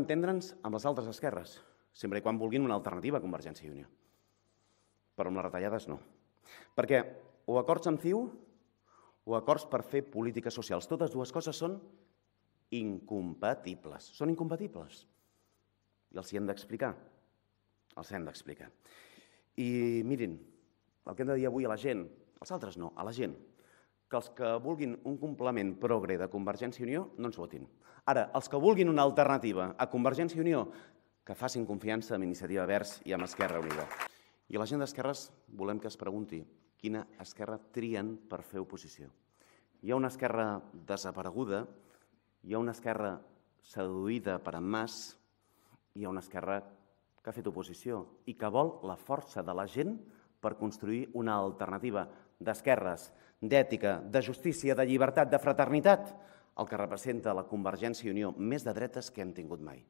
entendre'ns amb les altres esquerres, sempre quan vulguin una alternativa a Convergència i Unió. Però amb les retallades no. Perquè o acords amb CiU o acords per fer polítiques socials. Totes dues coses són incompatibles. Són incompatibles. I els hi hem d'explicar. Els hem d'explicar. I mirin, el que hem de dir avui a la gent, als altres no, a la gent, que els que vulguin un complement progre de Convergència i Unió no ens votin. Ara, els que vulguin una alternativa a Convergència i Unió, que facin confiança amb Iniciativa Verds i amb Esquerra Unida. I a la gent d'esquerres volem que es pregunti quina esquerra trien per fer oposició. Hi ha una esquerra desapareguda, hi ha una esquerra seduïda per en Mas, hi ha una esquerra que ha fet oposició i que vol la força de la gent per construir una alternativa d'esquerres, d'ètica, de justícia, de llibertat, de fraternitat, el que representa la Convergència i Unió més de dretes que hem tingut mai.